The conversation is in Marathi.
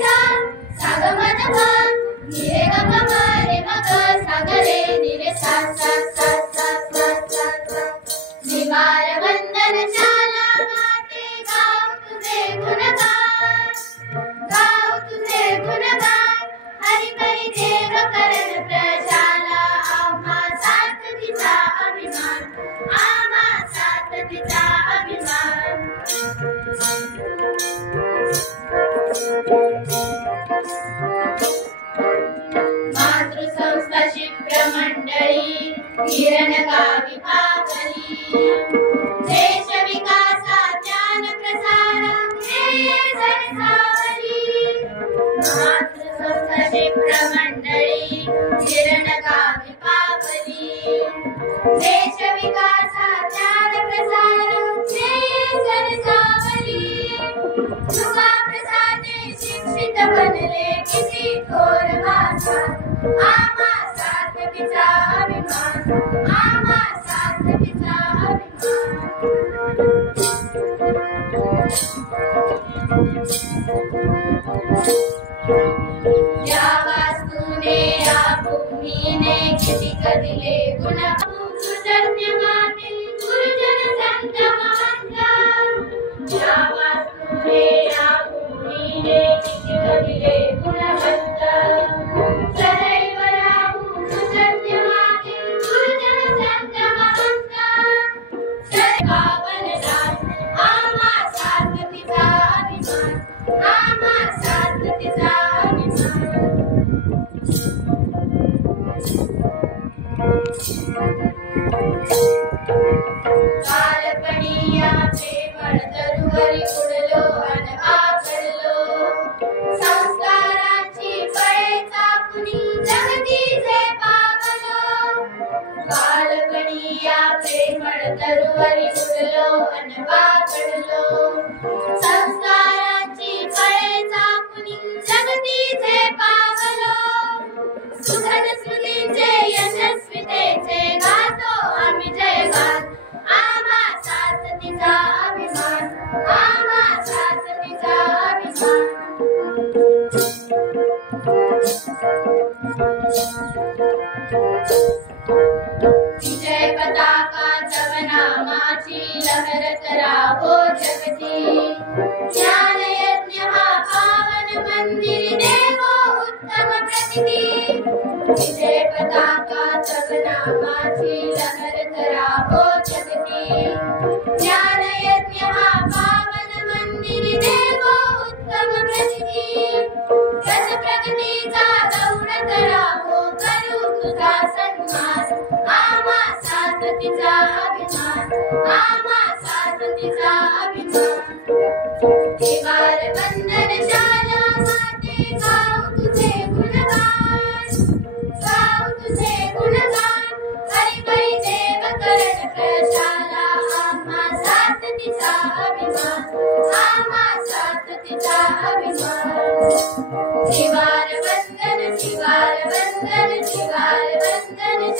सा सा ग म ध प नि रे ग म म रे म ग सा ग रे नि रे सा सा सा सा सा सा सा निवार वंदन शाला माते गाओ तुझे गुणगान हरि पै देव करण प्रशाला आम्हा साथ तिचा अभिमान आम्हा साथ तिचा अभिमान मातृसंस्था शिप्र मंडळी किरण गावी पावली देश विकासा ज्ञान प्रसारा ध्येय सरसावली मातृसंस्था शिप्र मंडळी किरण गावी पावली देश विकासा ज्ञान प्रसारा ध्येय सरसावली युवा प्रसादे शिक्षित बनले किती थोर भाषा आम्हा साथ तिचा अभिमान आम्हा साथ तिचा अभिमान या वास्तूने या भूमीने किती कदिले गुण कृतज्ञ माते गुरुजन संत महंत या वास्तूने या भूमीने किती कदिले गुणवंत सदैव राहू कृतज्ञ माते गुरुजन संत महंत पावन रात आम्हा साथ तिचा अभिमान आम्हा साथ तिचा अभिमान बालपणी या प्रेमळ तरुवरी उडलो अन आकळलो संस्काराची फळे चाकुनी जगतीचे पावलो बालपणी या प्रेमळ तरुवरी उडलो अन आकळलो संस्काराची फळे चाकुनी जगतीचे पावलो सुखद स्मृतींचे यशस्वीतेचे गातो आम्ही जयगात आम्हा साथ तिचा अभिमान आम्हा साथ तिचा अभिमान विजय पताका तव नामाची लहरत राहो जगती ज्ञान यज्ञ हा पावन मंदिर देवो उत्तम प्रतिती विजय पताका तव नामाची लहरत राहो जगती ज्ञान यज्ञ हा पावन मंदिर देवो उत्तम प्रतिती रस प्रगतीचा दौडत राहो करू तुझा सन्मान आम्हा साथ तिचा अभिमान आम्हा साथ तिचा अभिमान निवार वंदन शाला माते गाओ तुझे गुणगान हरि पै देव करण प्रशाला आम्हा साथ तिचा अभिमान आम्हा साथ तिचा अभिमान शिवार वंदन शिवार वंदन शिवार वंदन